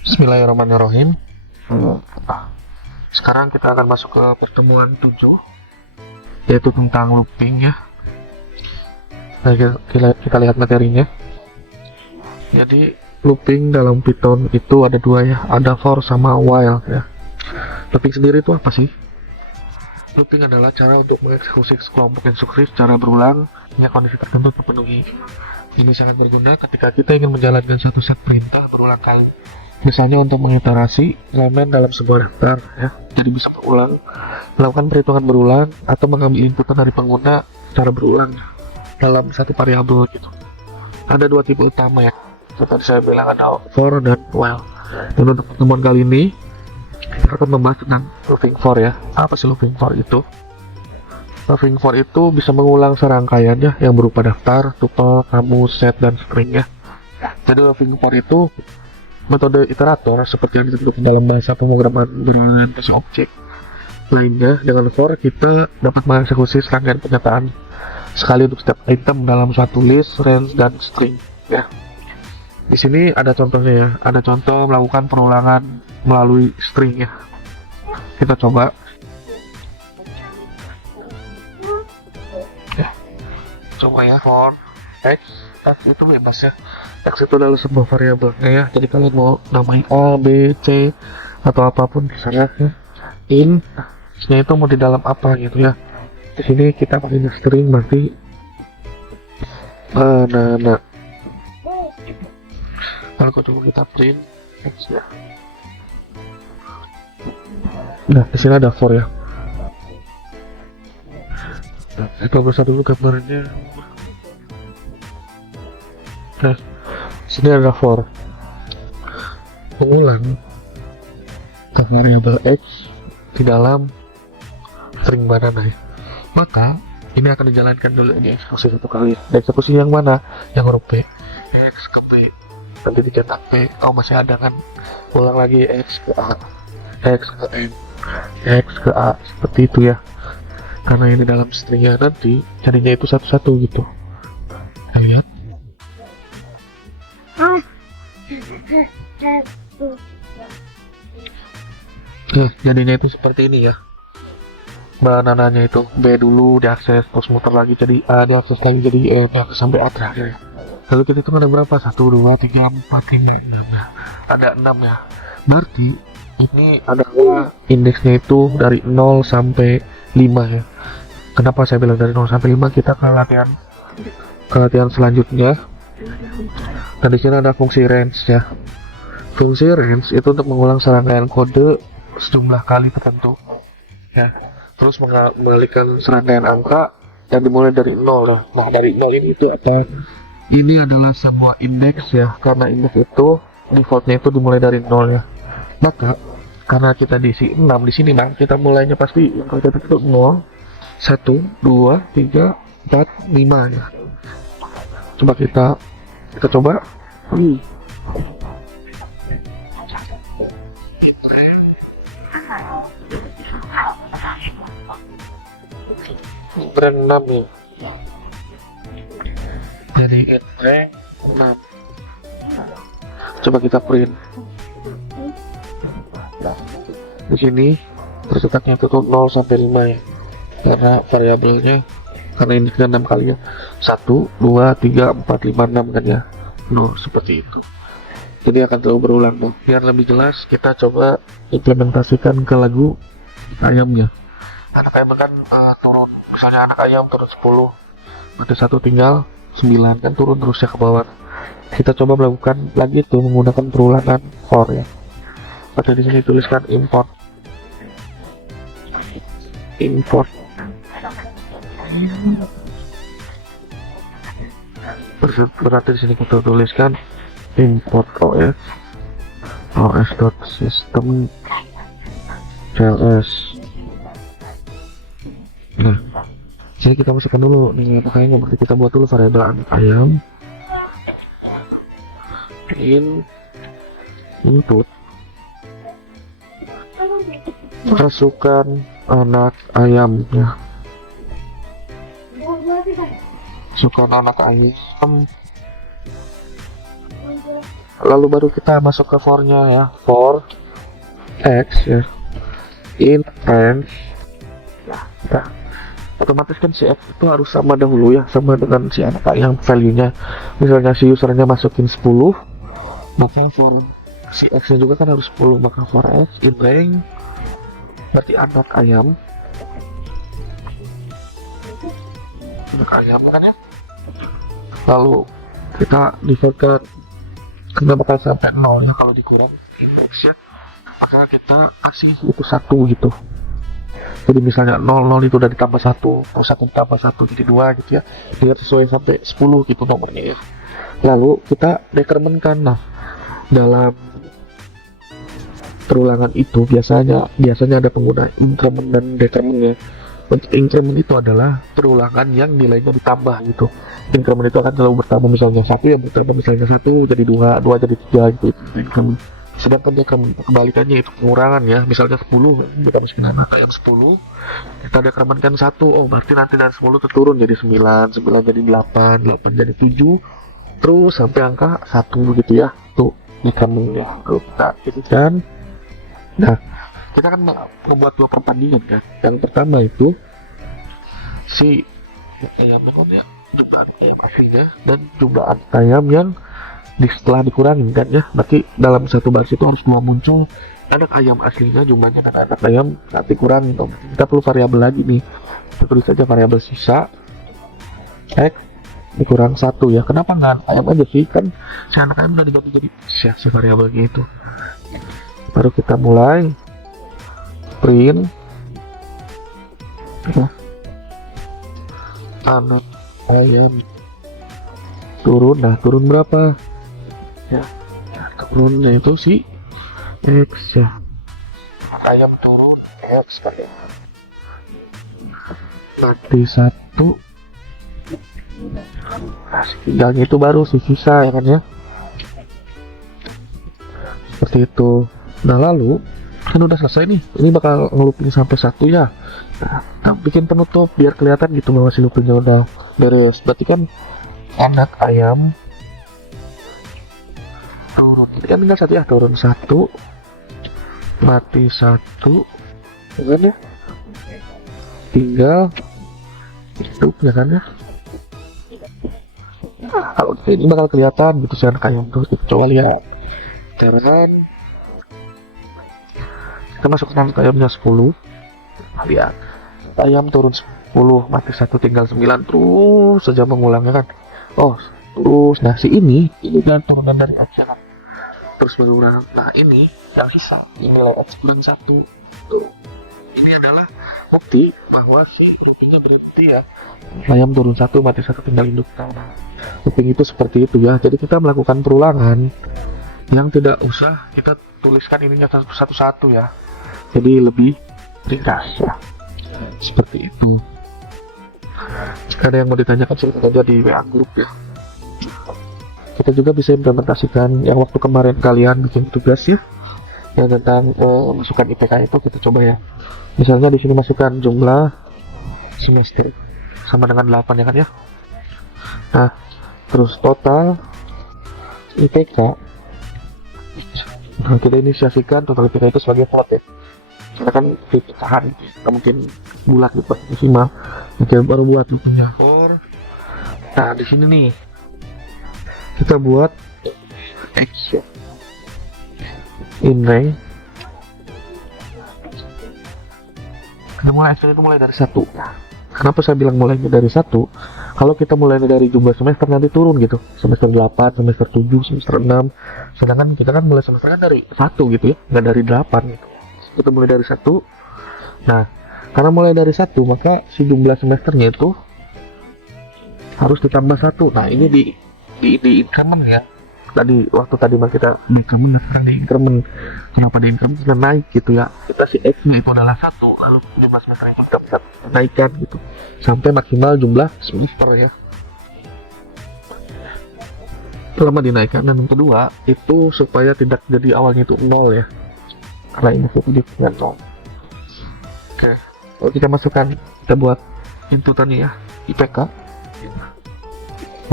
Bismillahirrahmanirrahim. Sekarang kita akan masuk ke pertemuan 7, yaitu tentang looping ya. Nah, kita lihat materinya. Jadi looping dalam Python itu ada dua ya, ada for sama while ya. Looping sendiri itu apa sih? Looping adalah cara untuk mengeksekusi sekelompok instruksi secara berulang hingga kondisi tertentu terpenuhi. Ini sangat berguna ketika kita ingin menjalankan satu set perintah berulang kali. Misalnya untuk mengiterasi elemen dalam sebuah daftar ya. Jadi bisa berulang, melakukan perhitungan berulang atau mengambil inputan dari pengguna secara berulang dalam satu variabel gitu. Ada dua tipe utama ya. Seperti saya bilang ada for dan while. Dan untuk pertemuan kali ini kita akan membahas tentang looping for ya. Apa sih looping for itu? Looping for itu bisa mengulang serangkaian ya, yang berupa daftar, tuple, kamus, set, dan string ya. Jadi looping for itu metode iterator seperti yang ditentukan dalam bahasa pemrograman berorientasi objek lainnya. Dengan for kita dapat mengeksekusi serangkaian pernyataan sekali untuk setiap item dalam suatu list, range, dan string ya. Di sini ada contohnya ya, ada contoh melakukan perulangan melalui string ya. Kita coba ya. Coba ya, for x itu bebas ya. X itu adalah sebuah variabelnya ya. Jadi kalian mau namain A, B, C atau apapun terserah ya. In nya itu mau di dalam apa gitu ya. Di sini kita pakai string berarti nah. Kalau coba kita print x ya. Nah, di sini ada for ya. Nah, kita berusaha dulu gambarnya. Nah, sini ada for mengulang variabel x di dalam string banana ya. Maka ini akan dijalankan dulu ini eksekusi satu kali. Eksekusi yang mana? Yang huruf B. X ke B. Nanti dicetak B. Oh, masih ada kan? Ulang lagi X ke A, X ke N, X ke A, seperti itu ya. Karena ini dalam stringnya nanti jadinya itu satu-satu gitu. Kita lihat. Nah, jadinya itu seperti ini ya. Banananya itu B dulu diakses, terus muter lagi jadi A, diakses lagi jadi E, diakses sampai A terakhir ya. Lalu kita hitung ada berapa? 1, 2, 3, 4, 5, 6. Nah, ada 6 ya. Berarti ini adalah indeksnya itu dari 0 sampai 5 ya. Kenapa saya bilang dari 0 sampai 5? Kita ke latihan selanjutnya. Nah, di sini ada fungsi range ya. Fungsi range itu untuk mengulang serangkaian kode sejumlah kali tertentu ya. Terus mengalihkan serangkaian angka yang dimulai dari 0 ya. Nah, dari 0 ini itu apa? Ini adalah sebuah indeks ya, karena indeks itu defaultnya itu dimulai dari 0 ya. Maka karena kita diisi 6 di sini, maka kita mulainya pasti kalau kita itu 0, 1, 2, 3, 4, 5 ya. Coba kita coba. Brand 6 ya. Jadi rank 6. Coba kita print. Di sini tercetaknya itu 0 sampai 5 ya. Karena variabelnya karena indeksnya 6 kali ya. 1, 2, 3, 4, 5, 6 kan ya. Seperti itu. Jadi akan terus berulang tuh. Biar lebih jelas kita coba implementasikan ke lagu ayamnya. Anak ayam kan turun, misalnya anak ayam turun 10, berarti 1 tinggal 9 kan turun terus ya ke bawah. Kita coba melakukan lagi itu menggunakan perulangan for ya. Pada di sini tuliskan import. Berarti di sini kita tuliskan import os.system cls. Nah, jadi kita masukkan dulu nih pakainya, berarti kita buat dulu variabel anak ayam input, masukkan anak ayam ya. Masukkan anak ayam lalu baru kita masuk ke for-nya ya, for x ya, in range. Nah, otomatis kan si x itu harus sama dahulu ya, sama dengan si anak yang value-nya. Misalnya si usernya masukin 10, maka for si x nya juga kan harus 10, maka for x in range berarti anak ayam kan ya. Lalu kita default karena bakal sampai 0 ya, kalau dikurang indeksnya maka kita kasih itu 1 gitu. Jadi misalnya 00 itu udah ditambah 1, atau 1 ditambah 1 jadi 2 gitu ya, biar sesuai sampai 10 gitu nomornya ya. Lalu kita decrementkan. Nah, dalam perulangan itu biasanya ada pengguna increment dan decrement ya. Untuk increment itu adalah perulangan yang nilainya ditambah gitu. Increment itu akan selalu bertambah, misalnya 1 ya bertambah misalnya 1 jadi 2 jadi 3 gitu increment. Sedangkan decrement kebalikannya itu pengurangan ya, misalnya 10 kita masukin anak ayam 10, kita decrementkan 1, oh berarti nanti dari 10 itu turun jadi 9 jadi 8 jadi 7, terus sampai angka 1 gitu ya. Tuh decrement ya, kalau kita kan. Nah, kita akan membuat 2 perbandingan kan. Yang pertama itu si ayam ya, jumlah ayam aslinya dan jumlah ayam yang setelah dikurangin kan ya. Berarti dalam satu baris itu harus 2 muncul anak ayam aslinya jumlahnya dan anak ayam nanti kurangin. Kita perlu variabel lagi nih, kita tulis saja variabel sisa x dikurang 1 ya. Kenapa nggak ayam aja sih, kan si anak ayam udah diganti jadi si variabel gitu. Baru kita mulai print ya, anak ayam turun. Nah, turun berapa ya, turunnya itu si x ya, ayam turun x pakai mati 1. Nah, tinggalnya itu baru si sisa ya kan ya, seperti itu. Nah, lalu kan udah selesai nih, ini bakal ngelupin sampai 1 ya. Nah, kita bikin penutup biar kelihatan gitu bahwa si loopingnya udah beres. Berarti kan anak ayam turun, ini kan tinggal 1 ya, turun 1 mati 1 kan ya, tinggal hidup ya kan ya. Kalau ini bakal kelihatan gitu si anak ayam tuh. Coba lihat terang, kita masukkan anak ayamnya 10, lihat ayam turun 10 mati 1 tinggal 9, terus saja mengulangnya kan. Oh terus, nah si ini kan turunan dari x terus berulang. Nah ini yang sisa, ini nilai x kurang 1 tuh. Ini adalah bukti bahwa si loopingnya berhenti ya. Ayam turun 1 mati 1 tinggal induk. Nah, looping itu seperti itu ya. Jadi kita melakukan perulangan yang tidak usah kita tuliskan ininya satu-satu ya, jadi lebih ringkas ya, seperti itu. Jika ada yang mau ditanyakan silahkan aja di WA grup ya. Kita juga bisa implementasikan yang waktu kemarin kalian bikin tugas ya, yang tentang masukkan IPK itu kita coba ya. Misalnya di sini masukkan jumlah semester sama dengan 8 ya kan ya. Nah, terus total IPK. Nah, kita inisiasikan total IPK itu sebagai float ya, karena kan pecahan nggak mungkin bulat gitu desimal. Kita baru buat loopingnya for. Nah, di sini nih kita buat x ya, in range. Kita mulai x itu mulai dari 1. Kenapa saya bilang mulainya dari 1? Kalau kita mulainya dari jumlah semester nanti turun gitu, semester 8, semester 7, semester 6. Sedangkan kita kan mulai semester kan dari 1 gitu ya, nggak dari 8 gitu. Kita mulai dari 1. Nah, karena mulai dari 1 maka si jumlah semesternya itu harus ditambah 1. Nah, ini di increment ya. Waktu tadi mah kita di increment, nah sekarang di increment. Kenapa di increment? Kita naik gitu ya. Kita si x nya itu adalah 1, lalu jumlah semester itu kita bisa naikkan gitu sampai maksimal jumlah semester ya. Selama dinaikkan, dan yang kedua itu supaya tidak jadi awalnya itu 0 ya, karena ini itu dengan 0. Oke, kalau kita masukkan, kita buat inputannya ya, IPK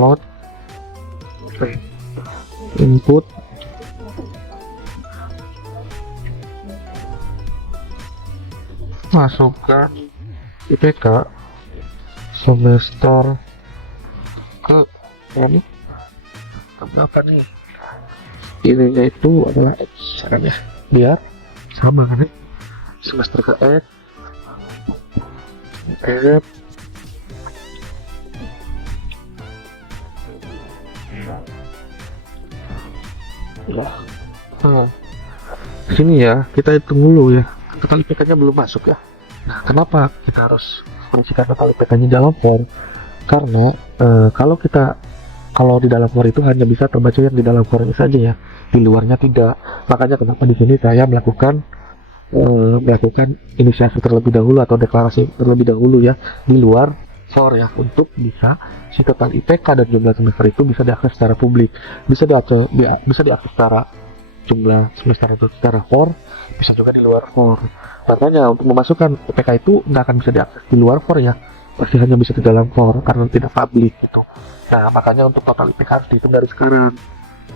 load input masukkan IPK semester ke ini apa nih, ininya itu adalah X kan ya, biar sama kan ya, semester ke X F ya. Nah, sini ya kita hitung dulu ya, total IPK nya belum masuk ya. Nah, kenapa kita harus mengisikan total IPK-nya dalam form? Karena kalau di dalam form itu hanya bisa terbaca yang di dalam form saja ya, di luarnya tidak. Makanya kenapa di sini saya melakukan inisiasi terlebih dahulu atau deklarasi terlebih dahulu ya di luar form ya, untuk bisa si total IPK dan jumlah semester itu bisa diakses secara publik, bisa diakses secara jumlah semester atau secara form, bisa juga di luar form. Makanya untuk memasukkan IPK itu nggak akan bisa diakses di luar for ya, pasti hanya bisa di dalam for karena tidak publik gitu. Nah, makanya untuk total IPK harus dihitung dari sekarang.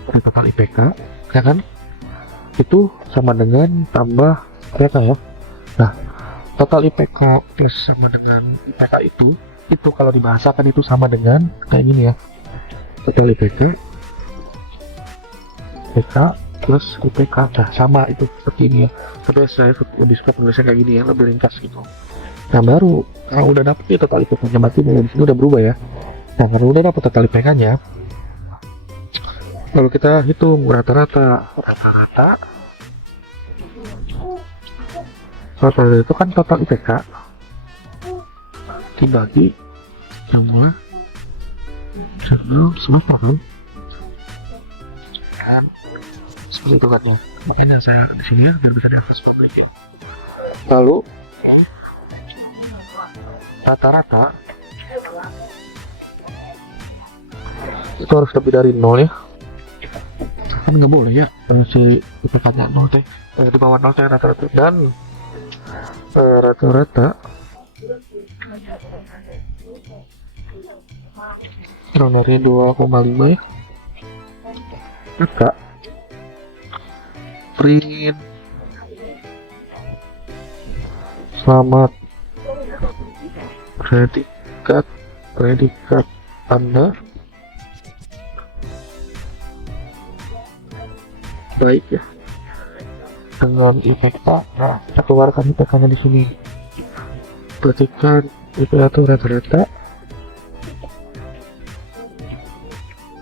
Dari total IPK ya kan, itu sama dengan tambah IPK ya. Nah, total IPK plus sama dengan IPK itu kalau dibahasakan itu sama dengan kayak gini ya, total IPK plus IPK, nah sama itu seperti ini ya. Tapi saya lebih suka penulisnya kayak gini ya, lebih ringkas gitu. Nah, baru kalau udah dapet nih total IPK-nya, berarti mulai di sini udah berubah ya. Nah, kalau udah dapet total IPK-nya, lalu kita hitung rata-rata itu kan total IPK dibagi jumlah semester kan, seperti itu kan ya. Makanya saya di sini ya, biar bisa diakses publik ya. Lalu rata-rata itu harus lebih dari 0 ya, kan nggak boleh ya si IPK-nya 0 teh, di bawah 0 teh rata-rata, dan rata-rata kurang dari 2,5 ya. Maka print selamat predikat Anda baik ya dengan IPK. Nah, kita keluarkan IPK-nya di sini. Perhatikan IPK itu rata-rata.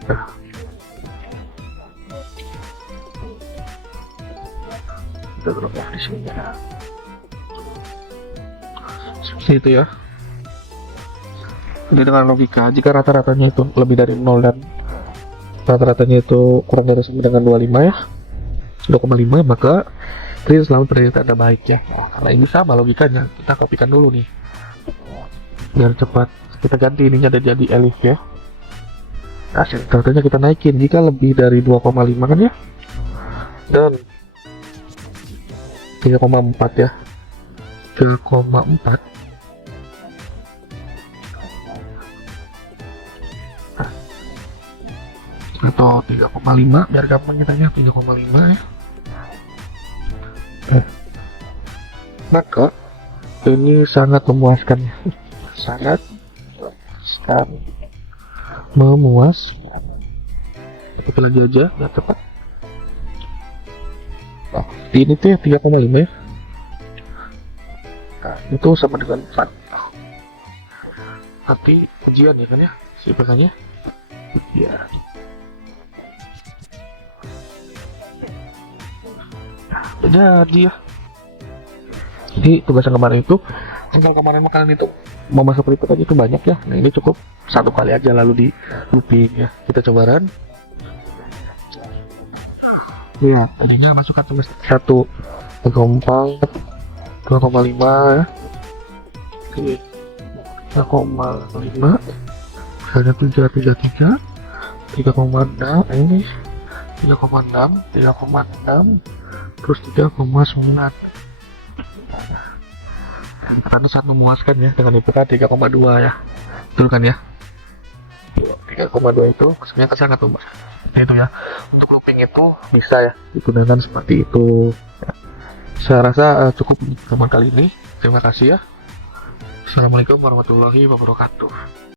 Nah, kita drop di sini ya. Seperti itu ya. Jadi dengan logika, jika rata-ratanya itu lebih dari 0 dan rata-ratanya itu kurang dari sama dengan 25 ya, 2,5, maka print selalu predikat Anda baik ya. Nah, karena ini sama logikanya, kita kopikan dulu nih biar cepat. Kita ganti ininya jadi elif ya. Nah, rata-ratanya kita naikin jika lebih dari 2,5 kan ya, dan 3,4 ya, 3,4 atau 3,5 biar gampang kita ya, 3,5 ya. Maka ini sangat memuaskan ya, sangat memuaskan. Kita lanjut aja biar cepat. Nah, ini tuh ya 3,5 ya. Nah, itu sama dengan 4. Nanti ujian ya kan ya, si IPK-nya ujian. Jadi ya, jadi tugas yang kemarin itu, kalau kemarin kalian itu mau masuk report aja itu banyak ya. Nah, ini cukup satu kali aja lalu di looping ya. Kita coba run ya. Tadinya masukkan semester 1 3,4 2,5 ya. Oke, 3,5 misalnya 3,6 ini 3,6 terus 3,9. Karena sangat memuaskan ya dengan IPK 3,2 ya, betul kan ya. 3,2 itu sebenarnya sangat memuaskan. Nah, itu ya, untuk looping itu bisa ya digunakan seperti itu ya. Saya rasa cukup untuk teman kali ini. Terima kasih ya. Assalamualaikum warahmatullahi wabarakatuh.